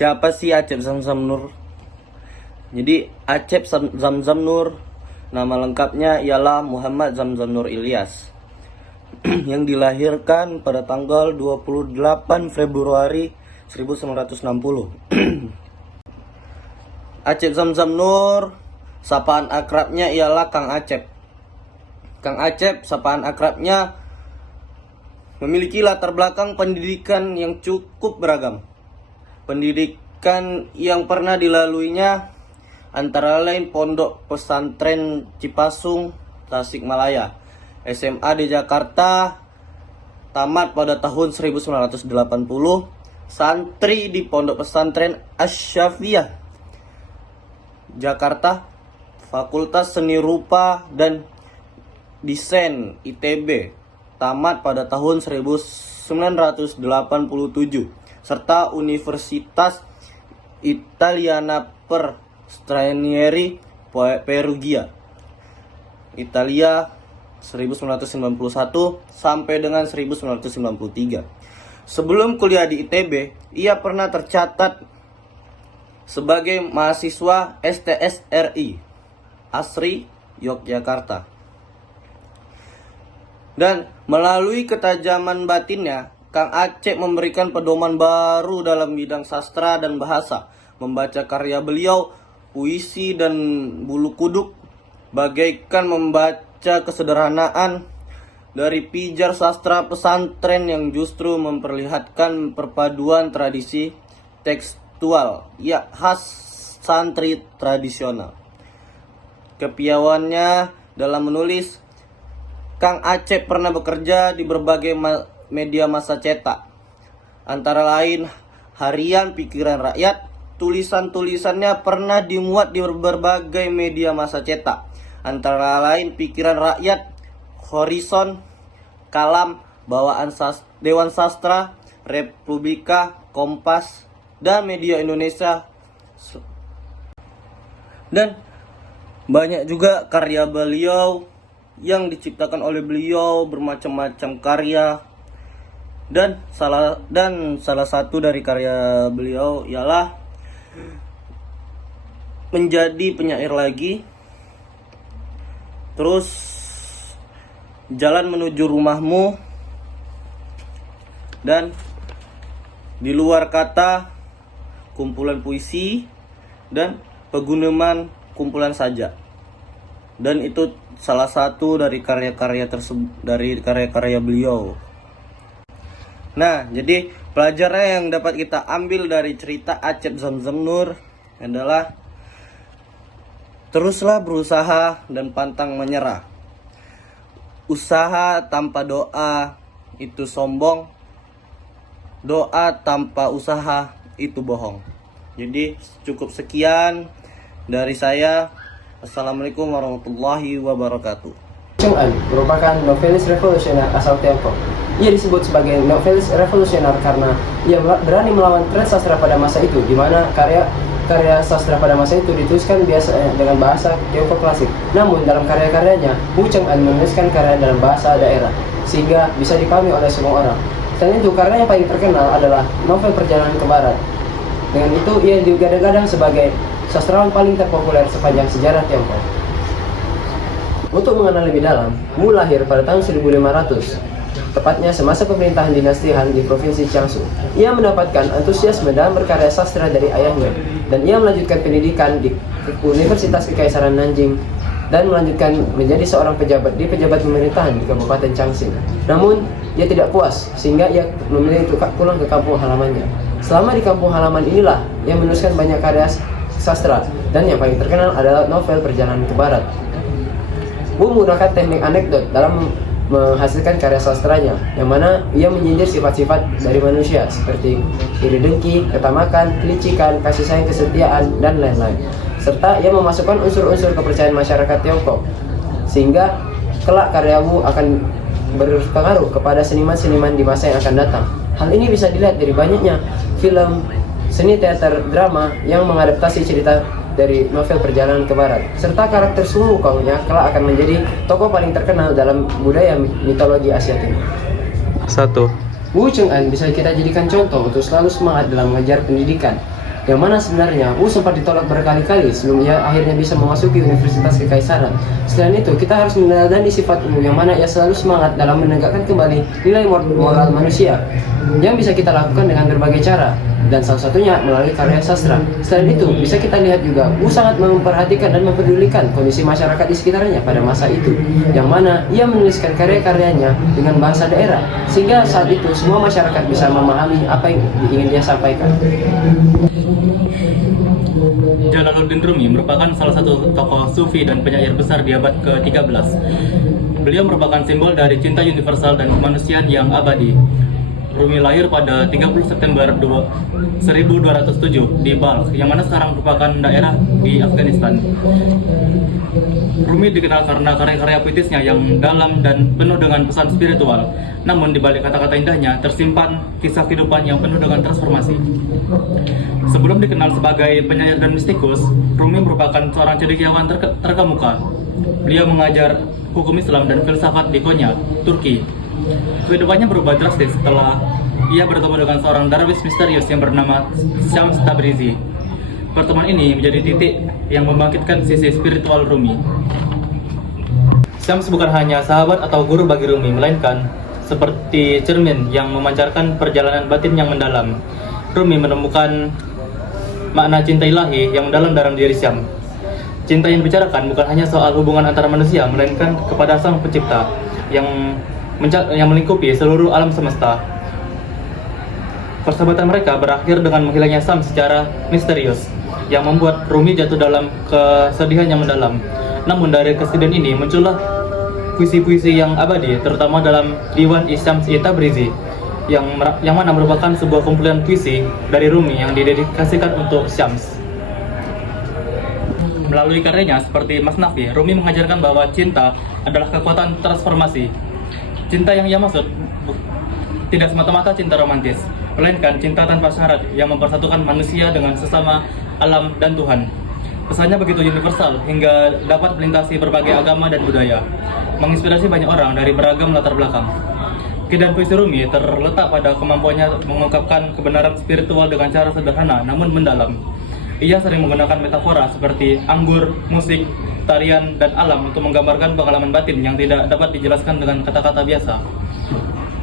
Siapa sih Acep Zamzam Nur? Jadi Acep Zamzam Nur, nama lengkapnya ialah Muhammad Zamzam Nur Ilyas, yang dilahirkan pada tanggal 28 Februari 1960. Acep Zamzam Nur, sapaan akrabnya ialah Kang Acep. Kang Acep, sapaan akrabnya, memiliki latar belakang pendidikan yang cukup beragam. Pendidikan yang pernah dilaluinya antara lain Pondok Pesantren Cipasung, Tasikmalaya, SMA di Jakarta, tamat pada tahun 1980, santri di Pondok Pesantren Asy-Syafiyah, Jakarta, Fakultas Seni Rupa dan Desain ITB, tamat pada tahun 1987, serta Universitas Italiana per Stranieri Perugia, Italia 1991 sampai dengan 1993. Sebelum kuliah di ITB, ia pernah tercatat sebagai mahasiswa STSRI Asri Yogyakarta. Dan melalui ketajaman batinnya, Kang Acep memberikan pedoman baru dalam bidang sastra dan bahasa. Membaca karya beliau, puisi dan bulu kuduk, bagaikan membaca kesederhanaan dari pijar sastra pesantren yang justru memperlihatkan perpaduan tradisi tekstual ya khas santri tradisional. Kepiawannya dalam menulis, Kang Acep pernah bekerja di berbagai media massa cetak, antara lain Harian Pikiran Rakyat. Tulisan-tulisannya pernah dimuat di berbagai media massa cetak, antara lain Pikiran Rakyat, Horizon, Kalam, Dewan Sastra, Republika, Kompas, dan Media Indonesia. Dan banyak juga karya beliau yang diciptakan oleh beliau, bermacam-macam karya. Dan salah satu dari karya beliau ialah Menjadi Penyair Lagi, terus Jalan Menuju Rumahmu, dan Di Luar Kata, kumpulan puisi, dan Pegunungan kumpulan saja. Dan itu salah satu dari karya-karya beliau. Nah, jadi pelajaran yang dapat kita ambil dari cerita Acep Zamzam Nur adalah teruslah berusaha dan pantang menyerah. Usaha tanpa doa itu sombong. Doa tanpa usaha itu bohong. Jadi cukup sekian dari saya. Assalamualaikum warahmatullahi wabarakatuh. Cheng An merupakan novelis revolusioner asal Tiongkok. Ia disebut sebagai novelis revolusioner karena ia berani melawan tren sastra pada masa itu, di mana karya sastra pada masa itu dituliskan biasa dengan bahasa Tiongkok klasik. Namun dalam karya-karyanya, Wu Cheng An menuliskan karya dalam bahasa daerah, sehingga bisa dipahami oleh semua orang. Selain itu, karya yang paling terkenal adalah novel Perjalanan ke Barat. Dengan itu, ia digadang-gadang sebagai sastrawan paling terpopuler sepanjang sejarah Tiongkok. Untuk mengenal lebih dalam, Wu lahir pada tahun 1500, tepatnya semasa pemerintahan dinasti Han di provinsi Jiangsu. Ia mendapatkan antusiasme dalam berkarya sastra dari ayahnya, dan ia melanjutkan pendidikan di Universitas Kekaisaran Nanjing dan melanjutkan menjadi seorang pejabat di pejabat pemerintahan di Kabupaten Changxing. Namun, ia tidak puas sehingga ia memilih untuk pulang ke kampung halamannya. Selama di kampung halaman inilah ia menuliskan banyak karya sastra, dan yang paling terkenal adalah novel Perjalanan ke Barat. Wu menggunakan teknik anekdot dalam menghasilkan karya sastranya, yang mana ia menyindir sifat-sifat dari manusia seperti iri dengki, ketamakan, kelicikan, kasih sayang, kesetiaan, dan lain-lain. Serta ia memasukkan unsur-unsur kepercayaan masyarakat Tiongkok, sehingga kelak karya Wu akan berpengaruh kepada seniman-seniman di masa yang akan datang. Hal ini bisa dilihat dari banyaknya film, seni teater, drama yang mengadaptasi cerita dari novel Perjalanan ke Barat, serta karakter Sun Wukongnya kelak akan menjadi tokoh paling terkenal dalam budaya mitologi Asia Timur. 1. Wu Cheng An bisa kita jadikan contoh untuk selalu semangat dalam mengejar pendidikan. yang mana sebenarnya sempat ditolak berkali-kali sebelum ia akhirnya bisa memasuki Universitas Kekaisaran. Selain itu, kita harus meneladani sifat yang mana ia selalu semangat dalam menegakkan kembali nilai moral manusia yang bisa kita lakukan dengan berbagai cara, dan salah satunya melalui karya sastra. Selain itu, bisa kita lihat juga sangat memperhatikan dan mempedulikan kondisi masyarakat di sekitarnya pada masa itu, yang mana ia menuliskan karya-karyanya dengan bahasa daerah, sehingga saat itu semua masyarakat bisa memahami apa yang ingin dia sampaikan. Jalaluddin Rumi merupakan salah satu tokoh sufi dan penyair besar di abad ke-13. Beliau merupakan simbol dari cinta universal dan kemanusiaan yang abadi. Rumi lahir pada 30 September 1207 di Balkh, yang mana sekarang merupakan daerah di Afghanistan. Rumi dikenal karena karya-karya puitisnya yang dalam dan penuh dengan pesan spiritual. Namun di balik kata-kata indahnya tersimpan kisah kehidupan yang penuh dengan transformasi. Sebelum dikenal sebagai penyair dan mistikus, Rumi merupakan seorang cendekiawan terkemuka. Beliau mengajar hukum Islam dan filsafat di Konya, Turki. Kehidupannya berubah drastis setelah ia bertemu dengan seorang darwis misterius yang bernama Shams Tabrizi. Pertemuan ini menjadi titik yang membangkitkan sisi spiritual Rumi. Shams bukan hanya sahabat atau guru bagi Rumi, melainkan seperti cermin yang memancarkan perjalanan batin yang mendalam. Rumi menemukan makna cinta ilahi yang mendalam dalam diri Syam. Cinta yang dibicarakan bukan hanya soal hubungan antara manusia, melainkan kepada Sang Pencipta yang melingkupi seluruh alam semesta. Persahabatan mereka berakhir dengan menghilangnya Sam secara misterius, yang membuat Rumi jatuh dalam kesedihan yang mendalam. Namun dari kesedihan ini muncullah puisi-puisi yang abadi, terutama dalam Diwan Shams Tabrizi, yang mana merupakan sebuah kumpulan puisi dari Rumi yang didedikasikan untuk Syams. Melalui karyanya seperti Masnavi, Rumi mengajarkan bahwa cinta adalah kekuatan transformasi. Cinta yang ia maksud tidak semata-mata cinta romantis, melainkan cinta tanpa syarat yang mempersatukan manusia dengan sesama alam dan Tuhan. Pesannya begitu universal hingga dapat melintasi berbagai agama dan budaya, menginspirasi banyak orang dari beragam latar belakang. Keindahan puisi Rumi terletak pada kemampuannya mengungkapkan kebenaran spiritual dengan cara sederhana namun mendalam. Ia sering menggunakan metafora seperti anggur, musik, tarian, dan alam untuk menggambarkan pengalaman batin yang tidak dapat dijelaskan dengan kata-kata biasa.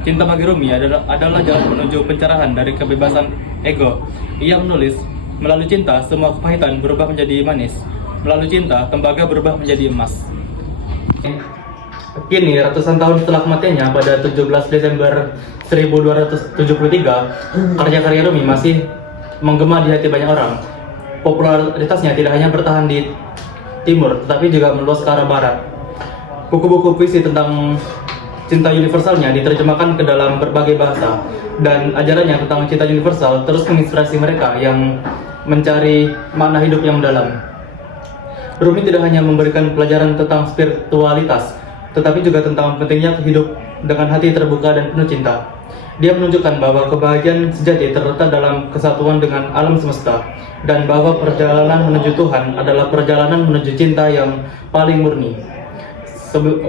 Cinta bagi Rumi adalah jalan menuju pencerahan dari kebebasan ego. Ia menulis, melalui cinta semua kepahitan berubah menjadi manis. Melalui cinta tembaga berubah menjadi emas. Kini, ratusan tahun setelah kematiannya pada 17 Desember 1273, karya-karya Rumi masih menggema di hati banyak orang. Popularitasnya tidak hanya bertahan di timur, tetapi juga meluas ke arah barat. Buku-buku puisi tentang cinta universalnya diterjemahkan ke dalam berbagai bahasa, dan ajarannya tentang cinta universal terus menginspirasi mereka yang mencari makna hidup yang mendalam. Rumi tidak hanya memberikan pelajaran tentang spiritualitas, tetapi juga tentang pentingnya hidup dengan hati terbuka dan penuh cinta. Dia menunjukkan bahwa kebahagiaan sejati terletak dalam kesatuan dengan alam semesta, dan bahwa perjalanan menuju Tuhan adalah perjalanan menuju cinta yang paling murni.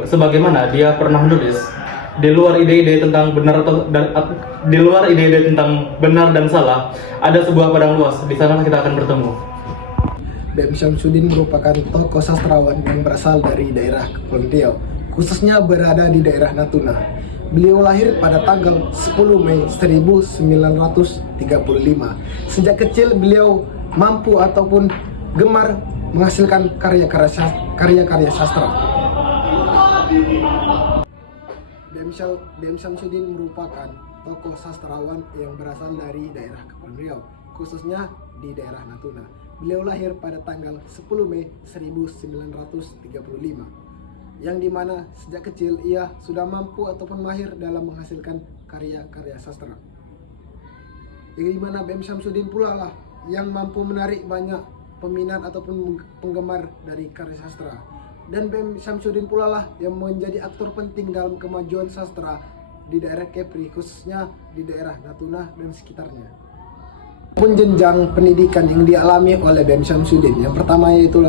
Sebagaimana dia pernah menulis, di luar ide-ide tentang benar dan salah, ada sebuah padang luas. Di sana kita akan bertemu. B.M. Syamsuddin merupakan tokoh sastrawan yang berasal dari daerah Kepulauan Riau, khususnya berada di daerah Natuna. Beliau lahir pada tanggal 10 Mei 1935. Sejak kecil beliau mampu ataupun gemar menghasilkan karya-karya sastra. B.M. Syamsuddin merupakan tokoh sastrawan yang berasal dari daerah Kepulauan Riau, khususnya di daerah Natuna. Beliau lahir pada tanggal 10 Mei 1935. Yang dimana sejak kecil ia sudah mampu ataupun mahir dalam menghasilkan karya-karya sastra. Yang dimana B.M. Syamsuddin pula lah yang mampu menarik banyak peminat ataupun penggemar dari karya sastra. Dan B.M. Syamsuddin pula lah yang menjadi aktor penting dalam kemajuan sastra di daerah Kepri, khususnya di daerah Natuna dan sekitarnya. Pun jenjang pendidikan yang dialami oleh B.M. Syamsuddin, yang pertama yaitu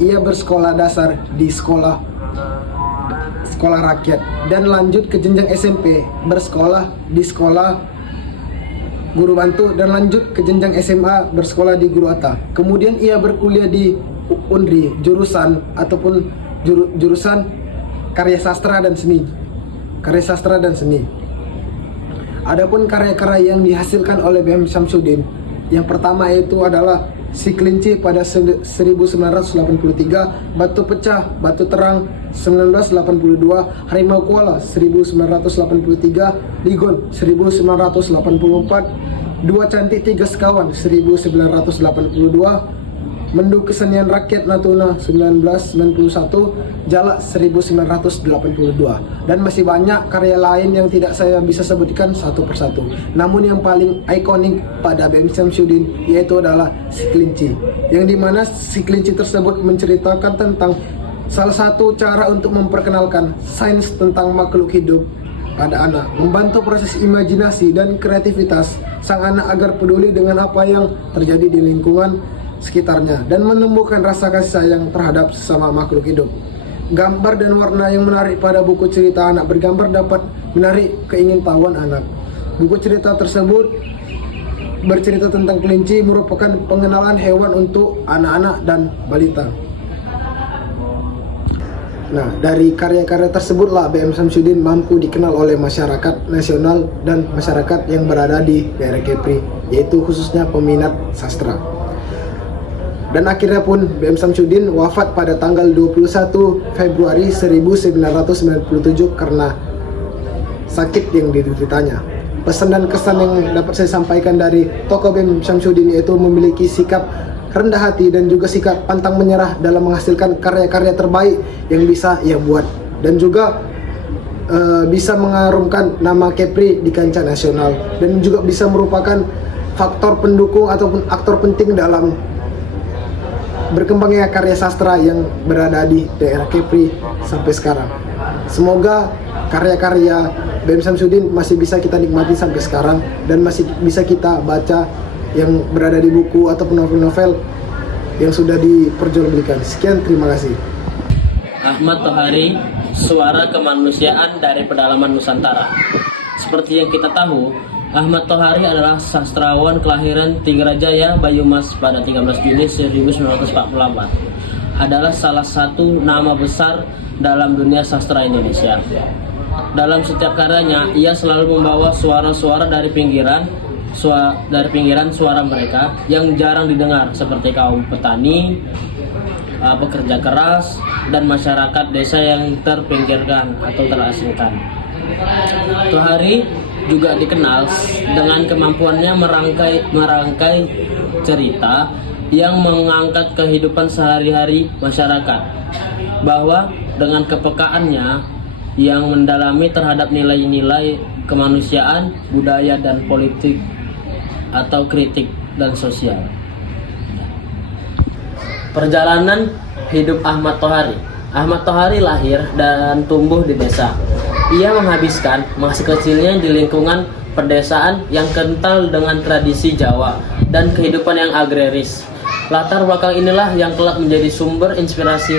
ia bersekolah dasar di sekolah rakyat, dan lanjut ke jenjang SMP bersekolah di sekolah guru bantu dan lanjut ke jenjang SMA bersekolah di Guru Atta. Kemudian ia berkuliah di UNRI jurusan karya sastra dan seni. Adapun karya-karya yang dihasilkan oleh BM Syamsuddin, yang pertama yaitu adalah Si Kelinci pada 1983, Batu Pecah, Batu Terang 1982, Harimau Kuala 1983, Ligon 1984, Dua Cantik Tiga Sekawan 1982, Mendung Kesenian Rakyat Natuna 1991, Jalak 1982, dan masih banyak karya lain yang tidak saya bisa sebutkan satu persatu. Namun yang paling ikonik pada BM Syamsuddin yaitu adalah Si Kelinci, yang dimana Si Kelinci tersebut menceritakan tentang salah satu cara untuk memperkenalkan sains tentang makhluk hidup pada anak, membantu proses imajinasi dan kreativitas sang anak agar peduli dengan apa yang terjadi di lingkungan sekitarnya dan menumbuhkan rasa kasih sayang terhadap sesama makhluk hidup. Gambar dan warna yang menarik pada buku cerita anak bergambar dapat menarik keingintahuan anak. Buku cerita tersebut bercerita tentang kelinci, merupakan pengenalan hewan untuk anak-anak dan balita. Nah, dari karya-karya tersebutlah BM Syamsuddin mampu dikenal oleh masyarakat nasional dan masyarakat yang berada di daerah Kepri, yaitu khususnya peminat sastra. Dan akhirnya pun BM Syamsuddin wafat pada tanggal 21 Februari 1997 karena sakit yang dideritanya. Pesan dan kesan yang dapat saya sampaikan dari tokoh BM Syamsuddin yaitu memiliki sikap rendah hati dan juga sikap pantang menyerah dalam menghasilkan karya-karya terbaik yang bisa ia buat, dan juga bisa mengharumkan nama Kepri di kancah nasional, dan juga bisa merupakan faktor pendukung ataupun aktor penting dalam berkembangnya karya sastra yang berada di daerah Kepri sampai sekarang. Semoga karya-karya BM Syamsuddin masih bisa kita nikmati sampai sekarang dan masih bisa kita baca yang berada di buku ataupun novel-novel yang sudah diperjualbelikan. Sekian, terima kasih. Ahmad Tohari, suara kemanusiaan dari pedalaman Nusantara. Seperti yang kita tahu, Ahmad Tohari adalah sastrawan kelahiran Tinggrajaya, Banyumas pada 13 Juni 1948. Adalah salah satu nama besar dalam dunia sastra Indonesia. Dalam setiap karyanya, ia selalu membawa suara-suara dari pinggiran suara mereka yang jarang didengar, seperti kaum petani, pekerja keras, dan masyarakat desa yang terpinggirkan atau terasingkan. Tohari juga dikenal dengan kemampuannya merangkai cerita yang mengangkat kehidupan sehari-hari masyarakat, bahwa dengan kepekaannya yang mendalami terhadap nilai-nilai kemanusiaan, budaya, dan politik atau kritik dan sosial. Perjalanan hidup Ahmad Tohari. Ahmad Tohari lahir dan tumbuh di desa. Ia menghabiskan masa kecilnya di lingkungan pedesaan yang kental dengan tradisi Jawa dan kehidupan yang agraris. Latar belakang inilah yang kelak menjadi sumber inspirasi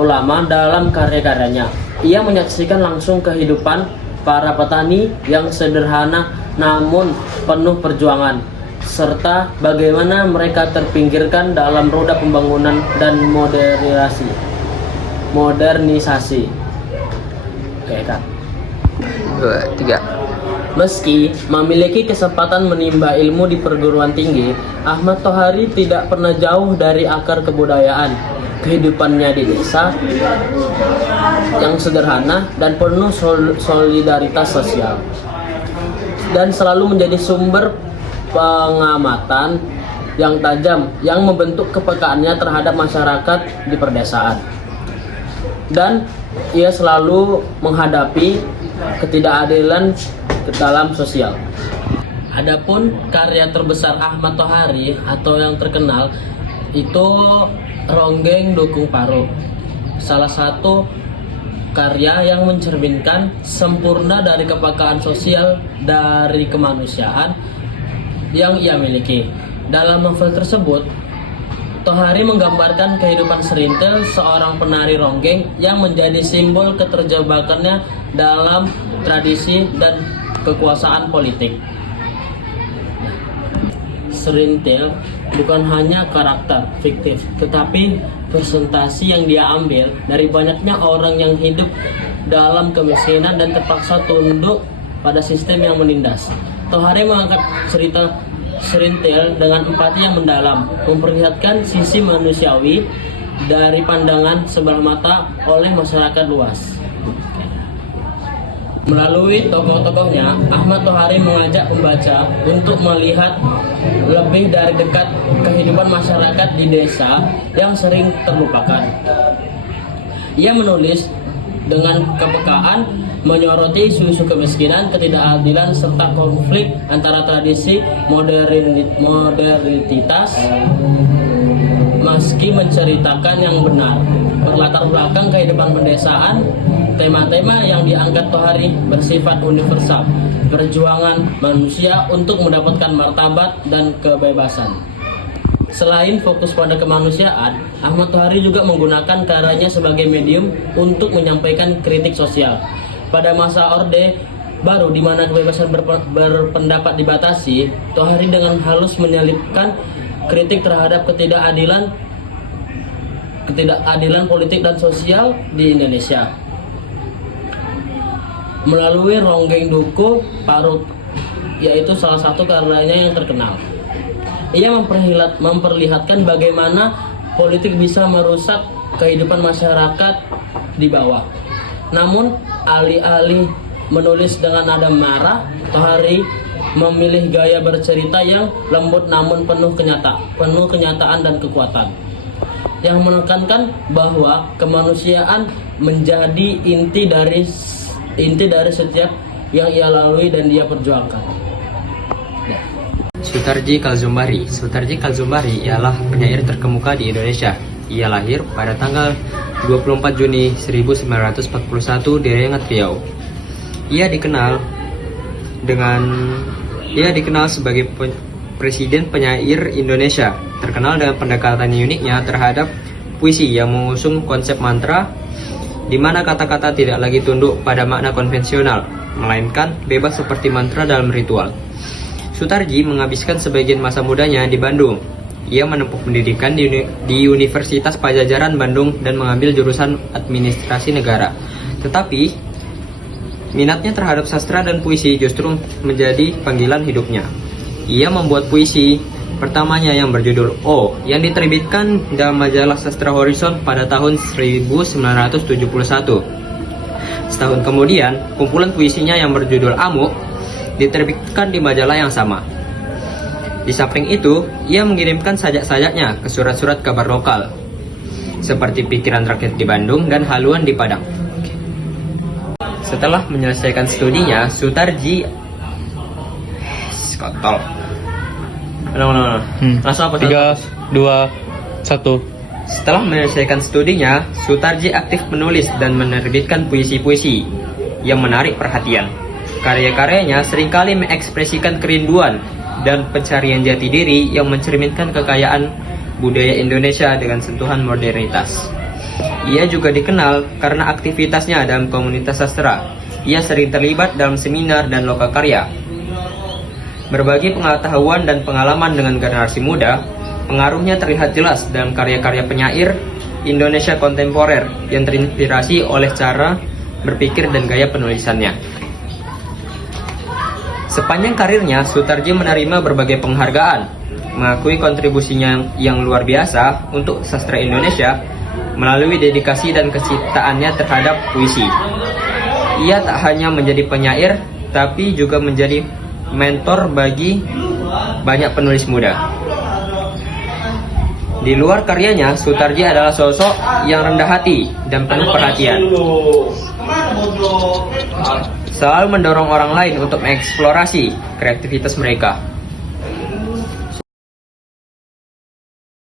ulama dalam karya-karyanya. Ia menyaksikan langsung kehidupan para petani yang sederhana namun penuh perjuangan, serta bagaimana mereka terpinggirkan dalam roda pembangunan dan modernisasi. Oke, Kak. 2, 3. Meski memiliki kesempatan menimba ilmu di perguruan tinggi, Ahmad Tohari tidak pernah jauh dari akar kebudayaan. Kehidupannya di desa yang sederhana dan penuh solidaritas sosial, dan selalu menjadi sumber pengamatan yang tajam yang membentuk kepekaannya terhadap masyarakat di pedesaan. Dan ia selalu menghadapi ketidakadilan dalam sosial. Adapun karya terbesar Ahmad Tohari atau yang terkenal itu Ronggeng Dukung Paro, salah satu karya yang mencerminkan sempurna dari kepekaan sosial dari kemanusiaan yang ia miliki. Dalam novel tersebut, Tohari menggambarkan kehidupan serintil seorang penari ronggeng yang menjadi simbol keterjabakannya dalam tradisi dan kekuasaan politik. Serintil bukan hanya karakter fiktif, tetapi presentasi yang dia ambil dari banyaknya orang yang hidup dalam kemiskinan dan terpaksa tunduk pada sistem yang menindas. Tohari mengangkat cerita Serintil dengan empati yang mendalam, memperlihatkan sisi manusiawi dari pandangan sebelah mata oleh masyarakat luas. Melalui tokoh-tokohnya, Ahmad Tohari mengajak pembaca untuk melihat lebih dari dekat kehidupan masyarakat di desa yang sering terlupakan. Ia menulis dengan kepekaan, menyoroti isu-isu kemiskinan, ketidakadilan, serta konflik antara tradisi modernitas, meski menceritakan yang benar. Berlatar belakang kehidupan pedesaan, tema-tema yang diangkat Tohari bersifat universal, perjuangan manusia untuk mendapatkan martabat dan kebebasan. Selain fokus pada kemanusiaan, Ahmad Tohari juga menggunakan karyanya sebagai medium untuk menyampaikan kritik sosial. Pada masa Orde Baru di mana kebebasan berpendapat dibatasi, Tohari dengan halus menyelipkan kritik terhadap ketidakadilan politik dan sosial di Indonesia. Melalui Ronggeng Duku Parut, yaitu salah satu karyanya yang terkenal. Ia memperlihatkan bagaimana politik bisa merusak kehidupan masyarakat di bawah. Namun, alih-alih menulis dengan nada marah, Tohari memilih gaya bercerita yang lembut namun penuh kenyataan dan kekuatan, yang menekankan bahwa kemanusiaan menjadi inti dari setiap yang ia lalui dan dia perjuangkan. Sutarji Kalzumbari. Sutarji Kalzumbari ialah penyair terkemuka di Indonesia. Ia lahir pada tanggal 24 Juni 1941 di Rengat, Riau. Ia dikenal sebagai presiden penyair Indonesia, terkenal dengan pendekatan uniknya terhadap puisi yang mengusung konsep mantra, di mana kata-kata tidak lagi tunduk pada makna konvensional, melainkan bebas seperti mantra dalam ritual. Sutarji menghabiskan sebagian masa mudanya di Bandung. Ia menempuh pendidikan di Universitas Pajajaran Bandung dan mengambil jurusan Administrasi Negara. Tetapi, minatnya terhadap sastra dan puisi justru menjadi panggilan hidupnya. Ia membuat puisi pertamanya yang berjudul O, yang diterbitkan dalam majalah Sastra Horizon pada tahun 1971. Setahun kemudian, kumpulan puisinya yang berjudul Amuk diterbitkan di majalah yang sama. Di samping itu, ia mengirimkan sajak-sajaknya ke surat-surat kabar lokal, seperti Pikiran Rakyat di Bandung dan Haluan di Padang. Setelah menyelesaikan studinya, Sutarji kontol. Langsung apa? 3, 2, 1. Setelah menyelesaikan studinya, Sutarji aktif menulis dan menerbitkan puisi-puisi yang menarik perhatian. Karya-karyanya seringkali mengekspresikan kerinduan dan pencarian jati diri yang mencerminkan kekayaan budaya Indonesia dengan sentuhan modernitas. Ia juga dikenal karena aktivitasnya dalam komunitas sastra. Ia sering terlibat dalam seminar dan lokakarya. Berbagi pengetahuan dan pengalaman dengan generasi muda, pengaruhnya terlihat jelas dalam karya-karya penyair Indonesia kontemporer yang terinspirasi oleh cara berpikir dan gaya penulisannya. Sepanjang karirnya, Sutarji menerima berbagai penghargaan, mengakui kontribusinya yang luar biasa untuk sastra Indonesia melalui dedikasi dan kecintaannya terhadap puisi. Ia tak hanya menjadi penyair, tapi juga menjadi mentor bagi banyak penulis muda. Di luar karyanya, Sutarji adalah sosok yang rendah hati dan penuh perhatian. Selalu mendorong orang lain untuk mengeksplorasi kreativitas mereka.